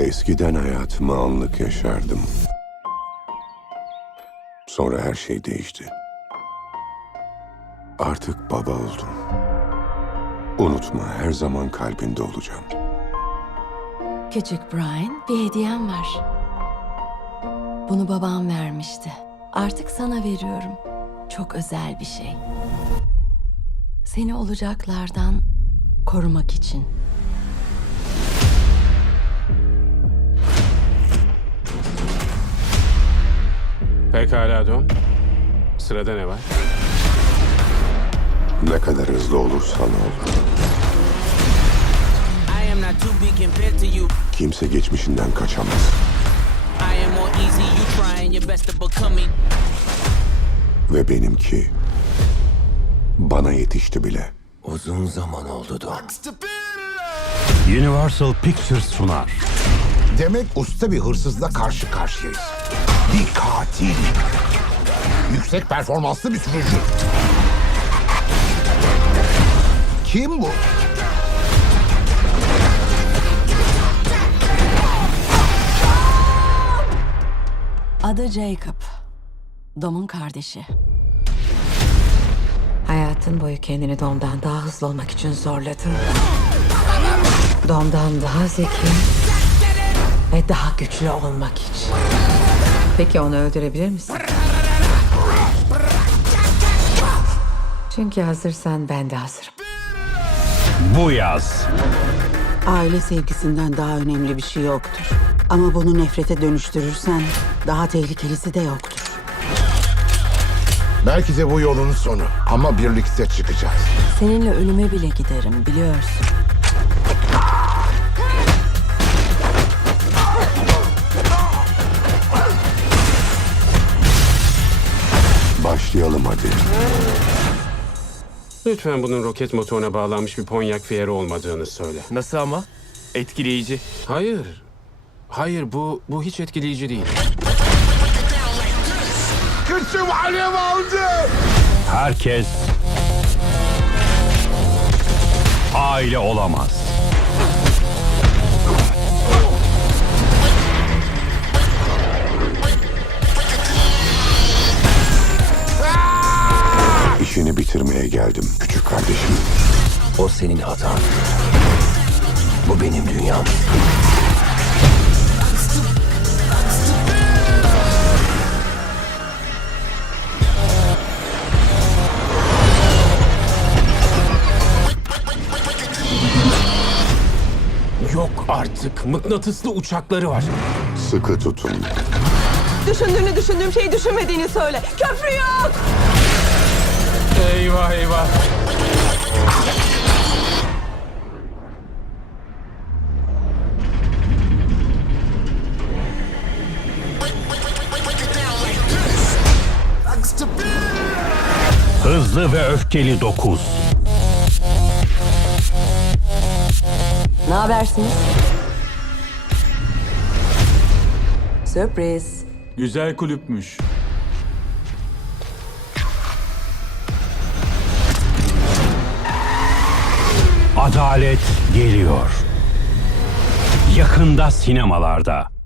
Eskiden hayatımı anlık yaşardım. Sonra her şey değişti. Artık baba oldum. Unutma her zaman kalbinde olacağım. Küçük Brian bir hediyem var. Bunu babam vermişti. Artık sana veriyorum. Çok özel bir şey. Seni olacaklardan korumak için. Pekala Don. Sırada ne var? Ne kadar hızlı olursan ol. Kimse geçmişinden kaçamaz. Ve benimki bana yetişti bile. Uzun zaman oldu Don. Universal Pictures sunar. Demek usta bir hırsızla karşı karşıyayız bir katil. Yüksek performanslı bir sürücü. Kim bu? Adı Jacob. Dom'un kardeşi. Hayatın boyu kendini Dom'dan daha hızlı olmak için zorladın. Dom'dan daha zeki ve daha güçlü olmak için. Peki onu öldürebilir misin? Çünkü hazırsan ben de hazırım. Bu yaz. Aile sevgisinden daha önemli bir şey yoktur. Ama bunu nefrete dönüştürürsen daha tehlikelisi de yoktur. Belki de bu yolun sonu ama birlikte çıkacağız. Seninle ölüme bile giderim biliyorsun. başlayalım hadi. Lütfen bunun roket motoruna bağlanmış bir Ponyak Fiero olmadığını söyle. Nasıl ama? Etkileyici. Hayır. Hayır bu bu hiç etkileyici değil. Kızım alev aldı. Herkes aile olamaz. işini bitirmeye geldim küçük kardeşim. O senin hatan. Bu benim dünyam. Yok artık. Mıknatıslı uçakları var. Sıkı tutun. Düşündüğünü düşündüğüm şeyi düşünmediğini söyle. Köprü yok! Hızlı ve Öfkeli 9. Ne habersiniz? Sürpriz. Güzel kulüpmüş. Adalet geliyor. Yakında sinemalarda.